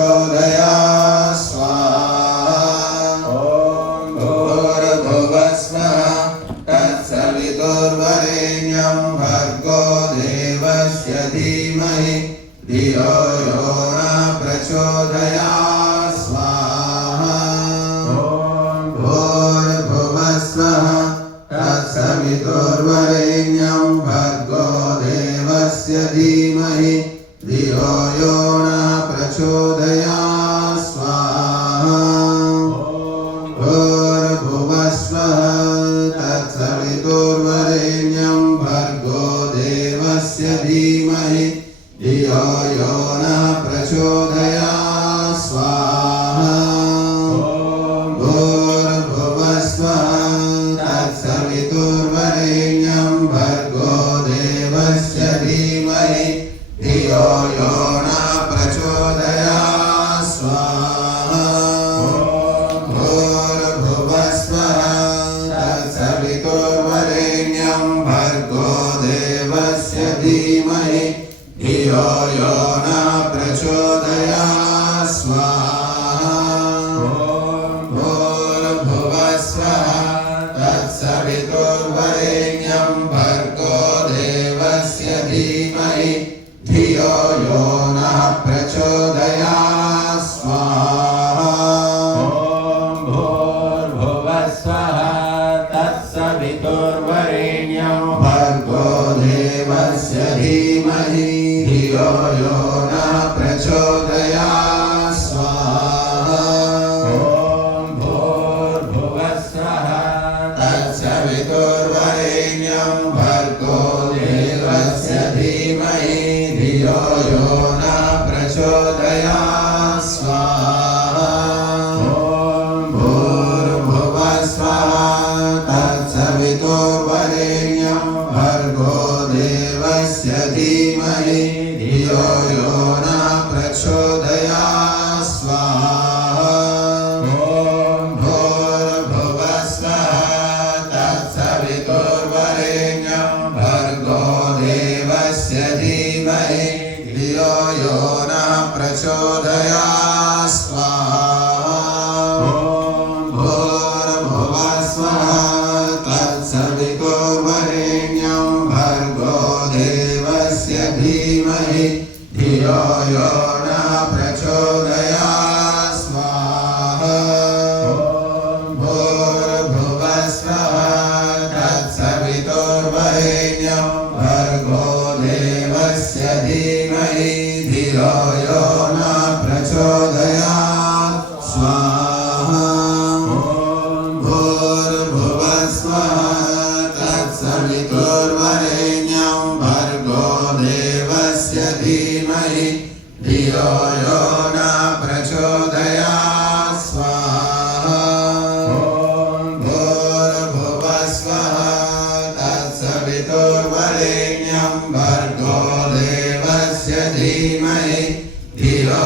प्रचोदयात् स्वाहा ॐ भूर्भुवस्वः तत्सवितुर्वरेण्यं भर्गो देवस्य धीमहि धियो यो न प्रचोदयात् स्वाहा ॐ भूर्भुवस्वः तत्सवितुर्वरेण्यं भर्गो देवस्य धीमहि धियो यो न प्रचोदयात् स्वाहा भूर्भुवस्वः तत्सवितुर्वरेण्यं भर्गो देवस्य धीमहि धियो यो न प्रचोदयात् स्वाहा भूर्भुवस्वः तत्सवितुर्वरेण्यं भर्गो देवस्य धीमहि धियो यो न प्रचोदयात् स्वाहा भूर्भुवस्वः तत्सवितुर्वरेण्यं भर्गो देवस्य धीमहि धियो यो न प्रचोदयात् स्वाहा भूर्भुवस्वः तत्सवितुर्वरेण्यं भर्गो देवस्य धीमहि धियो यो न प्रचोदयात् स्वाहा भूर्भुवस्वः तत्सवितुर्वरेण्यं भर्गो देवस्य धीमहि धियो यो न प्रचोदयात् स्वाहा भूर्भुवस्वः तत्सवितुर्वरेण्यं भर्गो देवस्य धीमहि धियो यो न प्रचोदयात् स्वाहा भूर्भुवस्वः तत्सवितुर्वरेण्यं भर्गो देवस्य धीमहि धियो यो न प्रचोदयात् स्वाहा भूर्भुवस्वः तत्सवितुर्वरेण्यं भर्गो देवस्य धीमहि धियो यो न प्रचोदयात् स्वाहा भूर्भुवस्वः तत्सवितुर्वरेण्यं भर्गो देवस्य धीमहि धियो यो न प्रचोदयात् स्वाहा भूर्भुवस्वः तत्सवितुर्वरेण्यं भर्गो देवस्य धीमहि धियो यो न प्रचोदयात् स्वाहा भूर्भुवस्वः तत्सवितुर्वरेण्यं भर्गो देवस्य धीमहि धियो यो